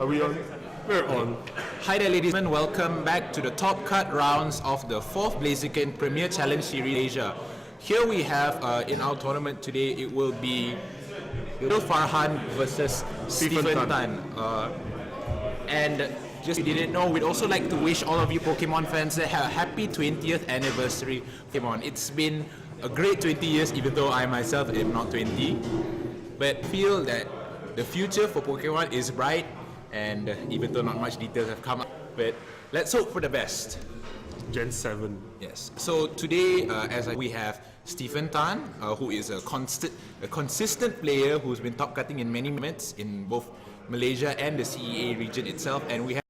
Are we on? We're on. Hi there, ladies and gentlemen. Welcome back to the top cut rounds of the 4th Blaziken Premier Challenge Series Asia. Here we have, in our tournament today, it will be Fazhan versus Stephen Tan. And just if you didn't know, we'd also like to wish all of you Pokemon fans a happy 20th anniversary Pokemon. It's been a great 20 years, even though I myself am not 20. But feel that the future for Pokemon is bright, and even though not much details have come up, but let's hope for the best. Gen 7. Yes. So today, we have Stephen Tan, who is a consistent player who's been top cutting in many moments in both Malaysia and the CEA region itself, and we have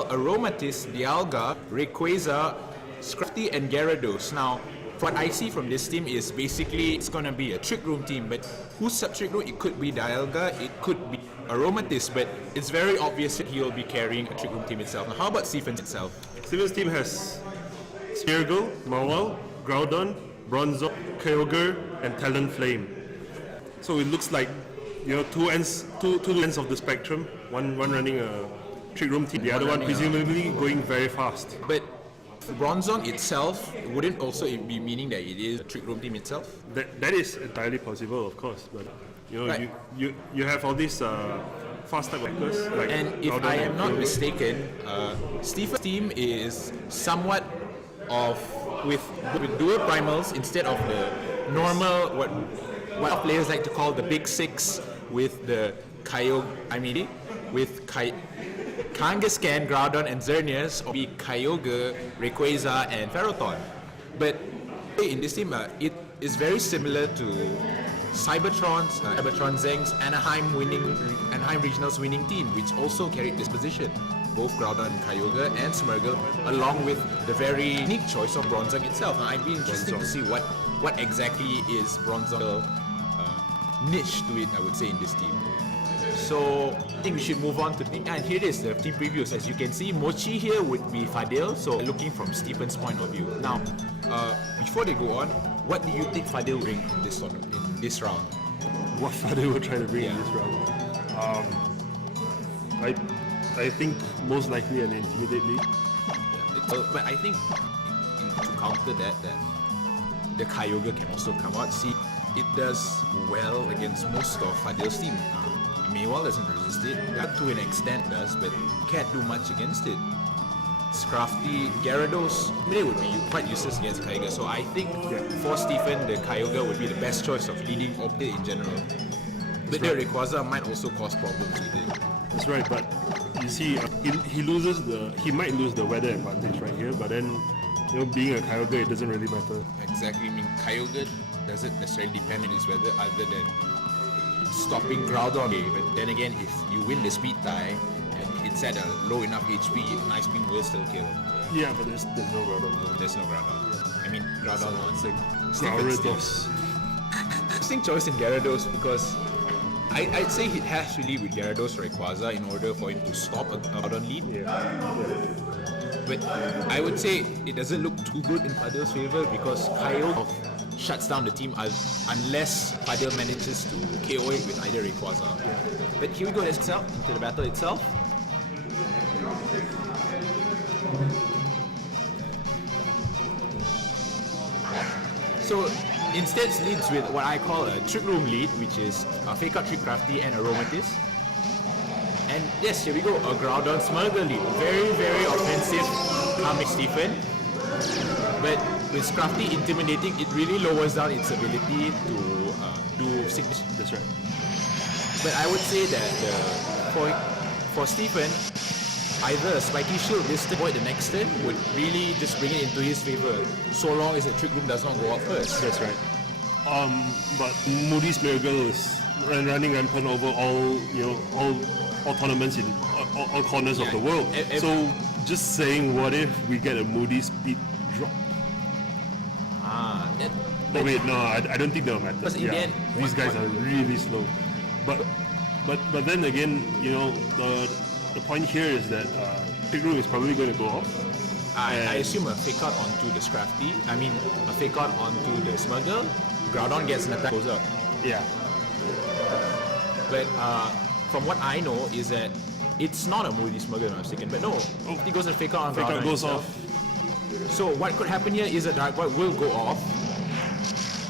Utropolis, Dialga, Rayquaza, Scrafty, and Gyarados. Now, what I see from this team is basically it's gonna be a trick room team, but who's sub-trick room? It could be Dialga, it could be Utropolis, but it's very obvious that he'll be carrying a trick room team itself. Now, how about Stephen's itself? Stephen's team has Smeargle, Mawile, Groudon, Bronzor, Kyogre, and Talonflame. So it looks like, you know, two ends of the spectrum. One running a trick room team, the other one presumably going very fast. But Bronzong itself wouldn't also be meaning that it is a trick room team itself? That is entirely possible, of course, but you know, right. you have all these fast type attackers like. And if I am not mistaken, Stephen's team is somewhat of with dual primals instead of the normal what players like to call the big six with the Kangaskhan, Groudon, and Xerneas, or be Kyogre, Rayquaza, and Ferrothorn. But in this team, it is very similar to Cybertron Zeng's Anaheim Regionals winning team, which also carried this position. Both Groudon, Kyogre, and Smeargle, along with the very unique choice of Bronzong itself. Now, I'd be interested to see what exactly is Bronzong niche to it, I would say, in this team. So I think we should move on to the team. And here it is, the team previews. As you can see, Mochi here would be Fadil. So looking from Stephen's point of view. Now, before they go on, what do you think Fadil will bring in this round? What Fadil will try to bring in this round? I think most likely an Intimidate lead. Yeah, but I think to counter that the Kyogre can also come out. See, it does well against most of Fadil's team. Mawile doesn't resist it, that to an extent does, but can't do much against it. Scrafty, Gyarados, they would be quite useless against Kyogre, so I think for Stephen, the Kyogre would be the best choice of leading Opti in general. But the Rayquaza might also cause problems with it. That's right, but you see, he might lose the weather advantage right here, but then, you know, being a Kyogre, it doesn't really matter. Exactly, I mean, Kyogre doesn't necessarily depend on its weather other than stopping Groudon. But then again, if you win the speed tie and it's at a low enough HP, Nice Beam will still kill. Yeah, but there's no Groudon. There's no Groudon. I mean, Groudon on Gyarados. Interesting choice in Gyarados because I'd say it has to lead with Gyarados Rayquaza in order for him to stop a Groudon lead. Yeah. But I would say it doesn't look too good in Fadil's favor because Kyogre shuts down the team unless Fadil manages to KO it with either Rayquaza. But here we go, let's get into the battle itself. So instead leads with what I call a trick room lead, which is a fake out Trick Crafty and Utropolis. And yes, here we go, a Groudon Smeargle lead. Very, very offensive coming Stephen. But with Scrafty intimidating, it really lowers down its ability to do sickness. That's right. But I would say that for Stephen, either a Spiky Shield this turn or the next turn would really just bring it into his favor, so long as the Trick Room does not go out first. That's right. But Moody's Miracle is running rampant over all tournaments in all corners of the world. So just saying, what if we get a Moody speed drop? Wait, no, I don't think that'll matter. Yeah, these guys are really slow. But then again, you know, the point here is that Trick Room is probably going to go off. I assume a fake out onto the Scrafty. I mean, a fake out onto the Smeargle. Groudon gets an attack, goes up. Yeah. But from what I know, is that it's not a Moody Smuggle, if I'm mistaken, but no, he goes and Fake Out on Fake Out Groudon goes himself. off. So what could happen here is a Dark Void will go off,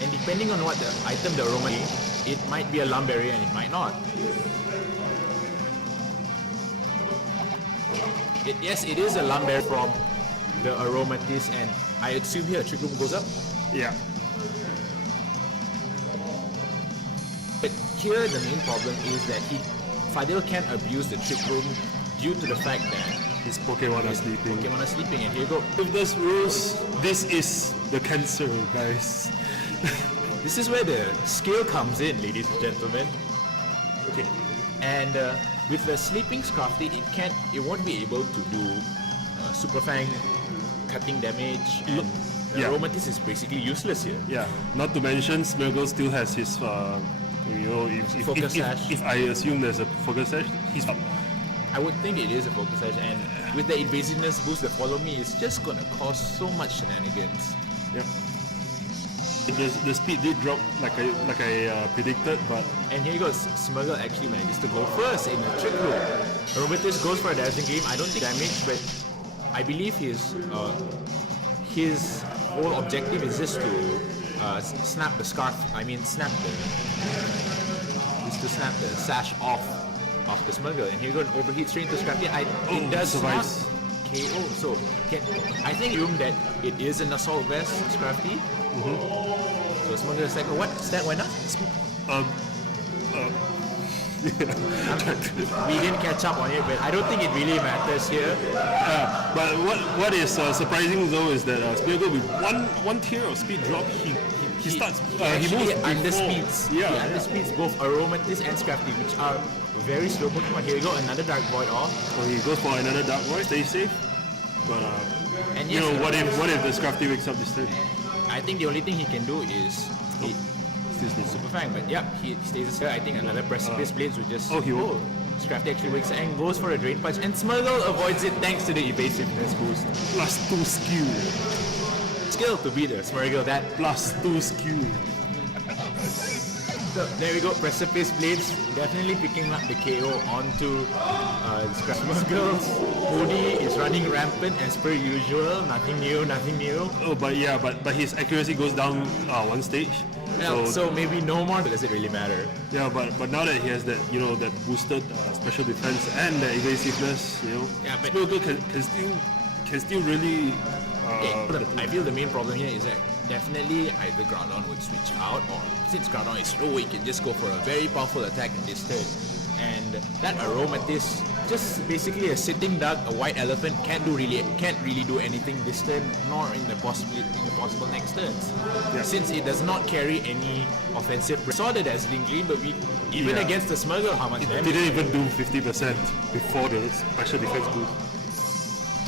and depending on what the item the Aroma is, it might be a Lump Barrier and it might not. Yes, it is a Lump Barrier from the Aromatisse, and I assume here a Trick Room goes up. Yeah. But here the main problem is that Fadil can't abuse the Trick Room due to the fact that His Pokemon are sleeping. Pokemon are sleeping, and here you go. With those rules, this is the cancer, guys. This is where the skill comes in, ladies and gentlemen. Okay. And with the sleeping Scrafty, it won't be able to do Super Fang cutting damage, and the yeah. Aromatisse is basically useless here. Yeah. Not to mention, Smeargle still has his, Focus Sash. if I assume there's a Focus Sash, he's up. I would think it is a Focus Sash, and with the evasiveness boost that follow me, it's just gonna cause so much shenanigans. Yep. The speed did drop like I predicted, but And here you go, Smurgle actually manages to go first in the Trick Room. Aromatisse goes for a Dazzling Gleam. I don't think damage, but I believe his whole objective is just to snap the scarf. Snap the sash off of the Smurgle. And here you go, an overheat straight to Scrafty. It does not survives. KO. So I think that it is an Assault Vest, Scrafty. So Smurgle is like, what? Stat went up? We didn't catch up on it, but I don't think it really matters here. But what is surprising though is that Smeargle with one tier of speed drop, he starts he moves underspeeds. before. He underspeeds both Aromatisse and Scrafty, which are very slow Pokemon. Here we go, another Dark Void off. So he goes for another Dark Void, stay safe. But And you yes, know, what if the Scrafty wakes up this turn? I think the only thing he can do is Super Fang, but yeah, he stays here. I think another Precipice Blades would just Scrafty actually wakes up and goes for a Drain Punch, and Smurgle avoids it thanks to the evasiveness boost. +2 skill. Skill to beat the Smurgle, that. +2 skill. So there we go, Precipice Blades definitely picking up the KO onto Smurgle. Moody is running rampant as per usual, nothing new. Oh, but yeah, but his accuracy goes down one stage. Yeah, so maybe no more, but does it really matter? Yeah, but now that he has that that boosted special defense and the evasiveness, Yeah, but Smeargle can still really. I feel the main problem here is that definitely either Groudon would switch out, or since Groudon is slow, he can just go for a very powerful attack in this turn. And that Aromatisse, just basically a sitting duck, a white elephant, can't really do anything this turn, nor in the possible next turns. Yeah. Since it does not carry any offensive. We saw the Dazzling Gleam, but even against the Smurgle, how much damage? Didn't even do 50% before the special defense boost.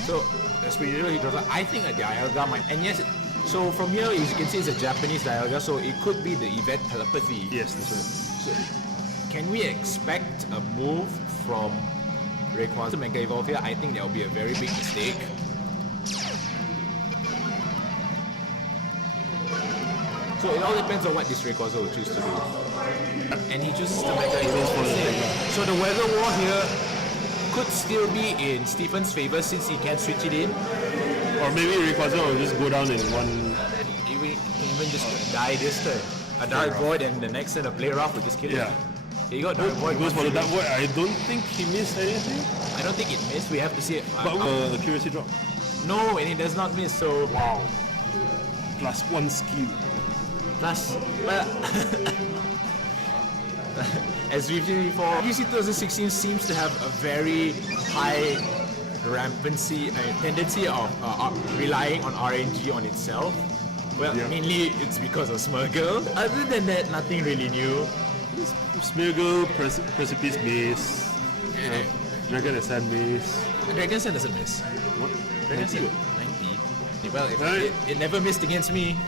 So that's pretty little. He draws out. I think a Dialga might. And yes, so from here, as you can see, it's a Japanese Dialga, so it could be the Yvette Telepathy. Yes, that's right. So, can we expect a move from Rayquaza to Mega Evolve here? I think that will be a very big mistake. So it all depends on what this Rayquaza will choose to do. And he chooses to Mega Evolve instead. So the Weather War here could still be in Stephen's favor since he can switch it in. Or maybe Rayquaza will just go down in one. Even just die this turn. A Dark Void, and the next turn a Play Rough will just kill him. He got Dark Void. Goes for the Dark Void. I don't think he missed anything. I don't think it missed. We have to see it. But accuracy drop. No, and it does not miss. So Wow. +1 skill. plus, well, as we've seen before, UC 2016 seems to have a very high rampancy tendency of relying on RNG on itself. Well, mainly it's because of Smurgle. Other than that, nothing really new. Smeargle, Precipice Maze, Dragon and Sand Maze. Dragon Sand doesn't miss. What? Dragon Sand 90. Well, it never missed against me.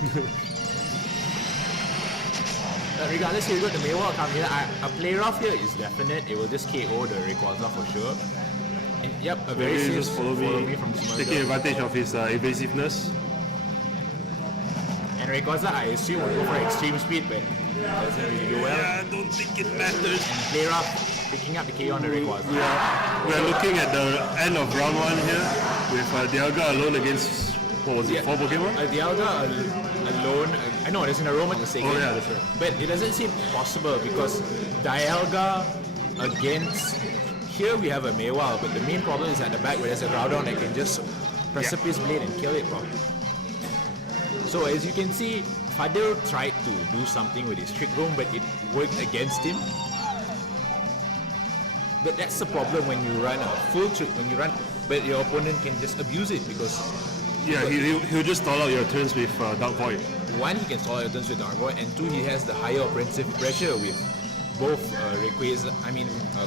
Regardless, here we got the Maywall come here. A Play Rough here is definite. It will just KO the Rayquaza for sure. And, yep, a very safe just follow me from Smurgle. taking advantage of his evasiveness. And Rayquaza, I assume, will go for extreme speed, but doesn't really do well. Yeah, I don't think it matters. And Play Rough picking up the KO on the Rayquaza. We are looking at the end of round 1 here with Dialga alone against, what was it, 4 Pokemon? Dialga alone, I know there's an aroma mistake. Oh yeah, that's right. But it doesn't seem possible because Dialga against, here we have a Mewile, but the main problem is at the back where there's a Groudon that can just Precipice Blade and kill it properly. So as you can see, Fadil tried to do something with his Trick Room, but it worked against him. But that's the problem when you run a full trick, but your opponent can just abuse it because... Yeah, he'll just stall out your turns with Dark Void. One, he can stall out your turns with Dark Void, and two, he has the higher offensive pressure with both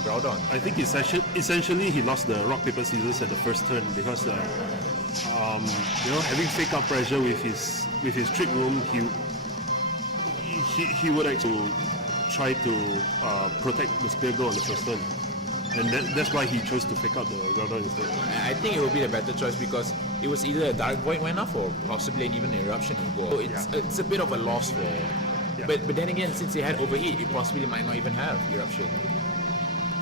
Groudon. I think essentially he lost the Rock Paper Scissors at the first turn because having fake out pressure with his Trick Room, he would actually try to protect the Spear Girl on the first turn, and that's why he chose to fake out the Groudon instead. I think it would be the better choice because it was either a Dark Void went off or possibly even an Eruption would go. So it's a bit of a loss for. Yeah. But then again, since he had Overheat, it possibly might not even have Eruption.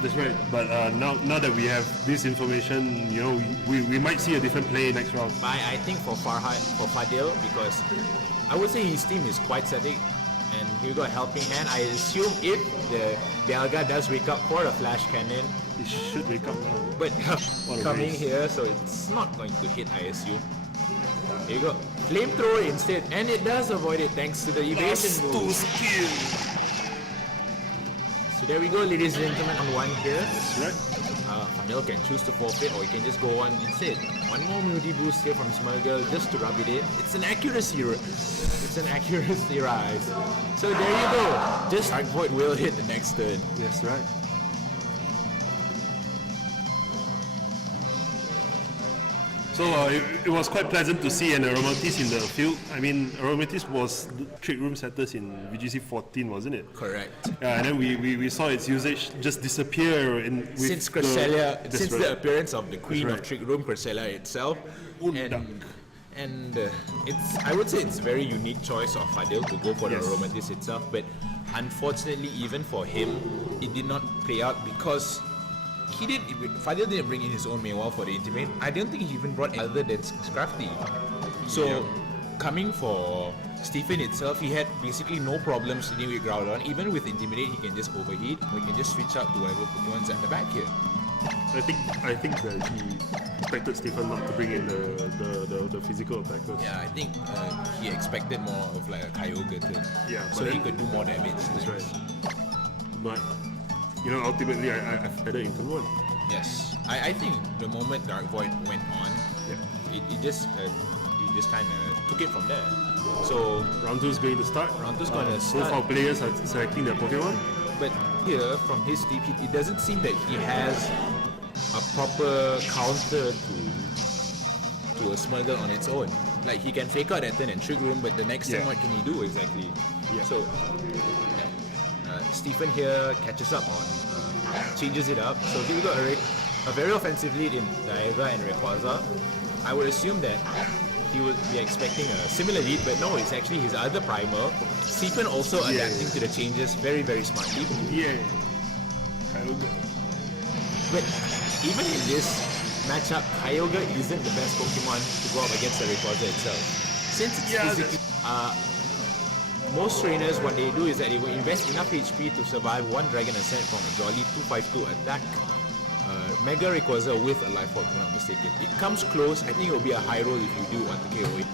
That's right. But now that we have this information, we might see a different play next round. I think for Fadil, because I would say his team is quite static, and he got a helping hand. I assume if the Dialga does wake up for a Flash Cannon, it should wake up now. But coming here, so it's not going to hit, I assume. Here you go. Flamethrower instead, and it does avoid it thanks to the evasion move. So there we go, ladies and gentlemen, on one here. That's right. Fadil can choose to forfeit or he can just go on instead. One more Moody boost here from Smurgle just to rub it in. It's an accuracy rise. So there you go. Just Dark Void will hit the next turn. Yes, right. So it was quite pleasant to see an Aromatisse in the field. I mean, Aromatisse was Trick Room setters in VGC 14, wasn't it? Correct. Yeah, and then we saw its usage just disappear since Cresselia, since the appearance of the Queen of Trick Room, Cresselia itself. And I would say it's a very unique choice of Fadil to go for the Aromatisse itself, but unfortunately, even for him, it did not play out because Fadil didn't bring in his own Mewile for the Intimate. I don't think he even brought other than Scrafty. So, coming for Stephen itself, he had basically no problems dealing with Groudon. Even with Intimidate, he can just overheat, or he can just switch out to whatever Pokemon's at the back here. I think that he expected Stephen not to bring in the physical attackers. Yeah, I think he expected more of like a Kyogre turn. Yeah, so he could do more damage. That's right. But ultimately, I fed it into one. Yes, I think the moment Dark Void went on, it just kind of took it from there. So round 2 is going to start. Both our players are selecting their Pokemon. But here, from his team, it doesn't seem that he has a proper counter to a Smurgle on its own. Like he can fake out that turn and Trick Room, but the next turn, what can he do exactly? Yeah. So Stephen here catches up on, changes it up. So he got a very offensive lead in Dialga and Rayquaza. I would assume that he would be expecting a similar lead, but no, it's actually his other primer. Stephen also adapting to the changes very, very smartly. Yeah. But even in this matchup, Kyogre isn't the best Pokemon to go up against the Rayquaza itself. Since it's physically... most trainers, what they do is that they will invest enough HP to survive one Dragon Ascent from a Jolly 252 attack Mega Rayquaza with a Life Orb, if I'm not mistaken. It comes close. I think it will be a high roll if you do want to KO it.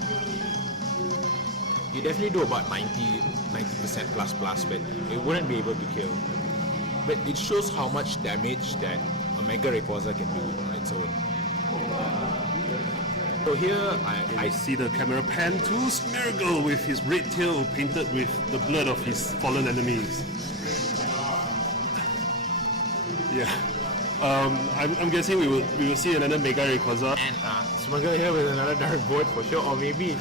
You definitely do about 90% plus, but it wouldn't be able to kill. But it shows how much damage that a Mega Rayquaza can do on its own. So here, I see the camera pan to Smeargle with his red tail painted with the blood of his fallen enemies. Yeah. I'm guessing we will see another Mega Rayquaza. And Smeargle here with another Dark Void for sure, or maybe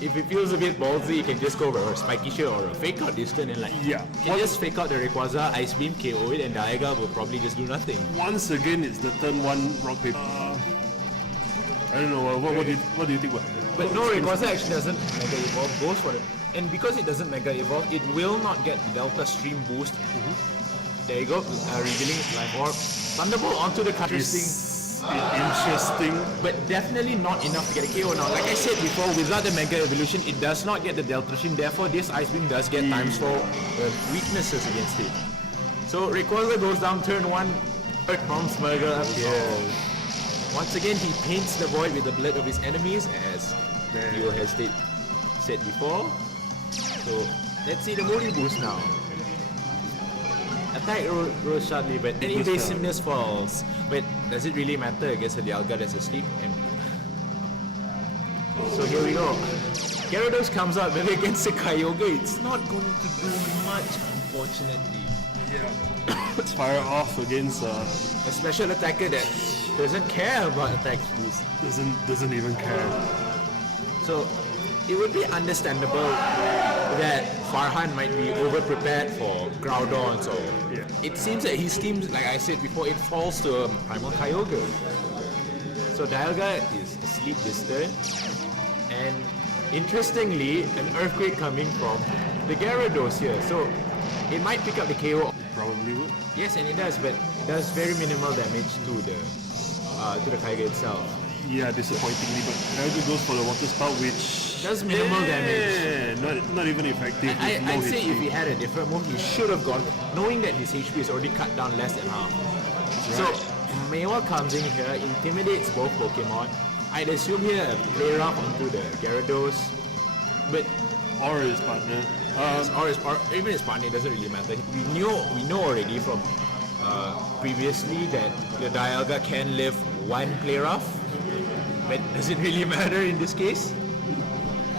if it feels a bit ballsy, you can just go for a Spiky Shield or a Fake Out this turn and you can just Fake Out the Rayquaza, Ice Beam, KO it, and Dialga will probably just do nothing. Once again, it's the turn 1 Rock Paper. I don't know, what do you think? But no, Rayquaza actually doesn't Mega Evolve, goes for it. And because it doesn't Mega Evolve, it will not get Delta Stream boost There you go, revealing Life Orb. Thunderbolt onto the interesting, Interesting. but definitely not enough to get a KO. Now, like I said before, without the Mega Evolution, it does not get the Delta Machine. Therefore, this Ice Beam does get times 4 weaknesses against it. So Rayquaza goes down turn 1. From Smurgle appears. Once again, he paints the void with the blood of his enemies, as you has said before. So let's see the Moody boost now. Attack rose sharply, but any evasiveness falls. But does it really matter against the Dialga that's asleep? And so here we go. Gyarados comes out, but against the Kyogre, it's not going to do much, unfortunately. Yeah. Fire off against A special attacker that doesn't care about attack boost. doesn't even care. So it would be understandable that Farhan might be over-prepared for Groudons, or it seems that his team, like I said before, it falls to a Primal Kyogre. So Dialga is asleep this turn, and interestingly, an Earthquake coming from the Gyarados here. So it might pick up the KO. Probably would. Yes, and it does, but it does very minimal damage to the Kyogre itself. Yeah, disappointingly, but Kyogre goes for the Water Spout, which Does minimal damage. Not even effective. with no I'd say HP. if he had a different move, he should have gone, knowing that his HP is already cut down less than half. So Meiwa comes in here, intimidates both Pokemon. I'd assume here a play rough onto the Gyarados, but or his partner. or even his partner, it doesn't really matter. We know already from previously that the Dialga can live one play rough, but does it really matter in this case?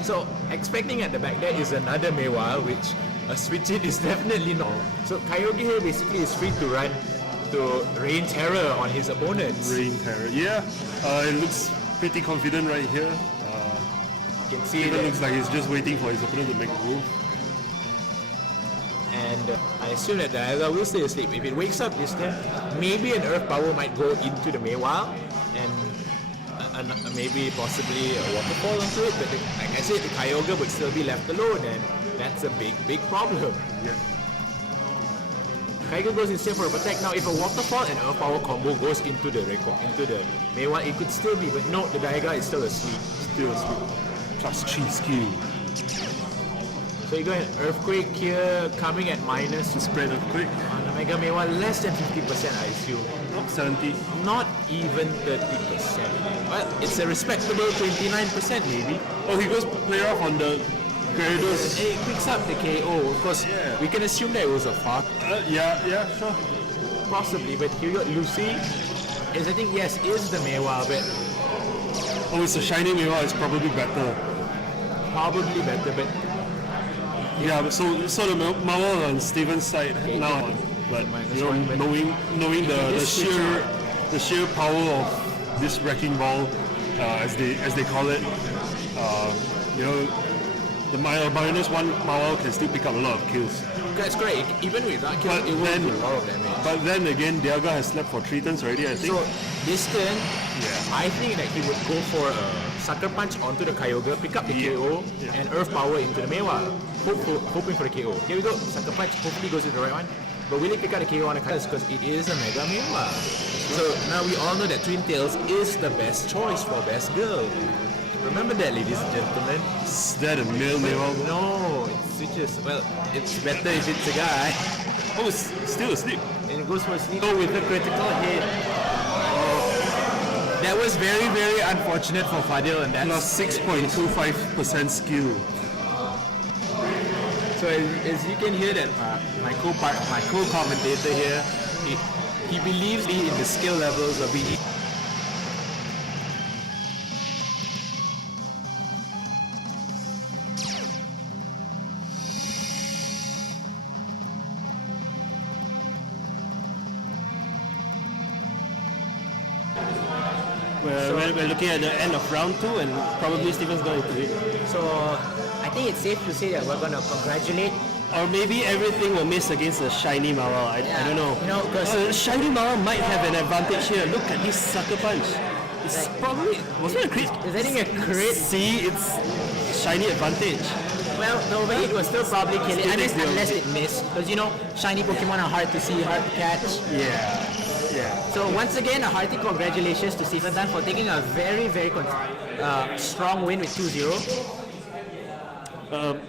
So expecting at the back there is another Meiwa, which a switch in is definitely not. So Kyogre here basically is free to run to rain terror on his opponents. Rain Terror. Yeah, it looks pretty confident right here. You can see It that. looks like he's just waiting for his opponent to make a move. And I assume that Dialga will stay asleep. If it wakes up this turn, maybe an Earth Power might go into the Meiwa, and maybe possibly a Waterfall onto it. But like I said, the Kyogre would still be left alone, and that's a big problem. Yeah. Kyogre goes instead for a protect. Now, if a Waterfall and Earth Power combo goes into the Meiwa, it could still be. But no, the Dialga is still asleep. Still asleep. Plus 3 skill. So you go an Earthquake here, coming at minus Spread Earthquake. on the Mega Meiwa, less than 50%, I assume. Not 70. Not even 30%. Well, it's a respectable 29% maybe. Oh, he goes play off on the Gyarados. It picks up the KO. Of course, we can assume that it was a fuck, Yeah, sure. possibly. But here you got Lucy. Is I think yes, is the Meiwa, but Oh, it's a shiny Meiwa. It's probably better. probably better. But Yeah, but so the Mawal on Steven's side now, but you know, knowing the sheer power of this wrecking ball, as they call it, you know, the minus one Mawal can still pick up a lot of kills. that's great. Even with that kill, it will do a lot of damage. But then again, Dialga has slept for 3 turns already, I think. So this turn, I think that he would go for a Sucker Punch onto the Kyogre, pick up the KO, and Earth Power into the Meiwa, hoping for the KO. Here we go, Sucker Punch, hopefully goes to the right one. But will he pick up the KO on the Kyogre? Because it is a Mega Meiwa. So now we all know that Twin Tails is the best choice for best girl. Remember that, ladies and gentlemen. Is that a male Meiwa? No, it switches. Well, it's better if it's a guy. Oh, it's still asleep. And it goes for a sneak with a critical hit. That was very unfortunate for Fadil, and that's Plus 6.25% skill. so as you can hear that my co-commentator here, he believes in the skill levels of being. We're looking at the end of round 2 and probably Steven's going to it. So I think it's safe to say that we're going to congratulate. Or maybe everything will miss against the shiny Mawal. I don't know. You know, because shiny Mawal might have an advantage here. Look at this sucker punch. It's probably... Was it a crit? is that a crit? See, it's shiny advantage. Well, the overheat will still probably kill it. I mean, Still unless it missed. Because, you know, shiny Pokemon are hard to see, hard to catch. Yeah. So once again, a hearty congratulations to Fazhan for taking a very, very strong win with 2-0.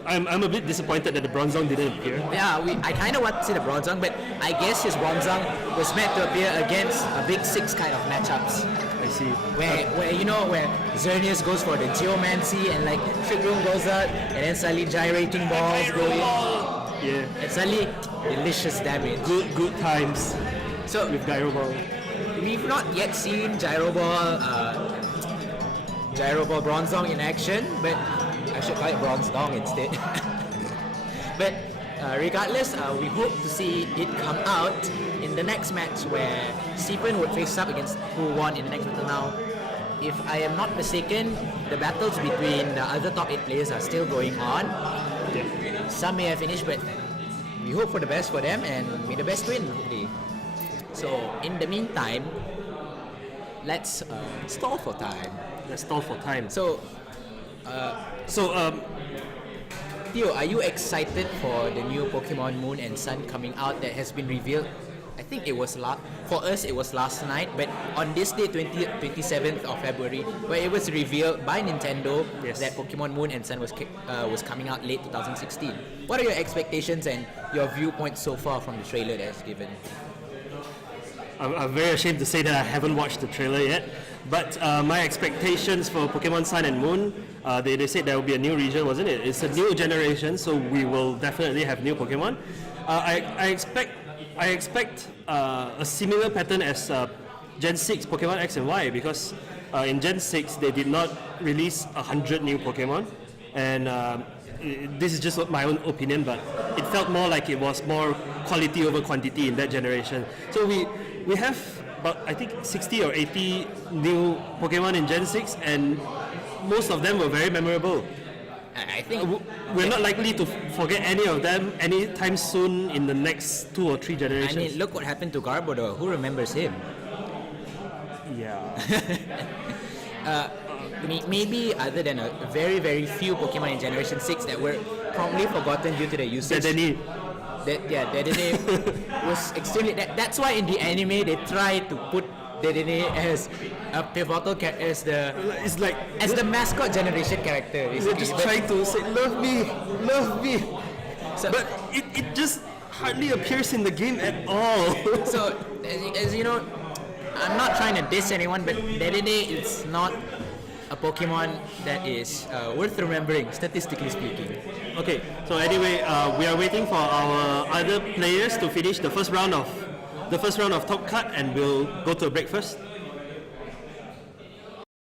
I'm a bit disappointed that the Bronzong didn't appear. Yeah, I kind of want to see the Bronzong, but I guess his Bronzong was meant to appear against a big six kind of matchups. I see. Where you know, where Xerneas goes for the Geomancy and like Trick Room goes out and then suddenly gyrating balls go in. Yeah. And suddenly delicious damage. Good times So with Gyro Ball. we've not yet seen Gyro Ball Bronzong in action, but I should call it Bronzong instead. But regardless, we hope to see it come out in the next match where Stephen would face up against who won in the next battle. Now, if I am not mistaken, the battles between the other top 8 players are still going on. Some may have finished, but we hope for the best for them and may the best win, hopefully. So, in the meantime, let's stall for time. Let's stall for time. So, Theo, are you excited for the new Pokemon Moon and Sun coming out that has been revealed? I think it was for us it was last night, but on this day, 27th of February, where it was revealed by Nintendo that Pokemon Moon and Sun was coming out late 2016. What are your expectations and your viewpoints so far from the trailer that's given? I'm very ashamed to say that I haven't watched the trailer yet, but my expectations for Pokemon Sun and Moon, they said there will be a new region, wasn't it? It's a new generation, so we will definitely have new Pokemon. I expect a similar pattern as Gen 6 Pokemon X and Y, because in Gen 6 they did not release 100 new Pokemon, and this is just my own opinion, but it felt more like it was more quality over quantity in that generation. So we have about, I think, 60 or 80 new Pokemon in Gen 6, and most of them were very memorable. I think we're not likely to forget any of them anytime soon in the next 2 or 3 generations. I mean, look what happened to Garbodor. Who remembers him? Yeah. Maybe other than a very, very few Pokemon in Generation 6 that were promptly forgotten due to the usage. Dedenne. Dedenne was extremely... That's why in the anime they tried to put Dedenne as a pivotal character, as the mascot generation character. They're just trying to say, love me. So, but it just hardly appears in the game at all. So, as you know, I'm not trying to diss anyone, but Dedenne is not a Pokemon that is worth remembering, statistically speaking. Okay, so anyway, we are waiting for our other players to finish the first round of Top Cut, and we'll go to a break first.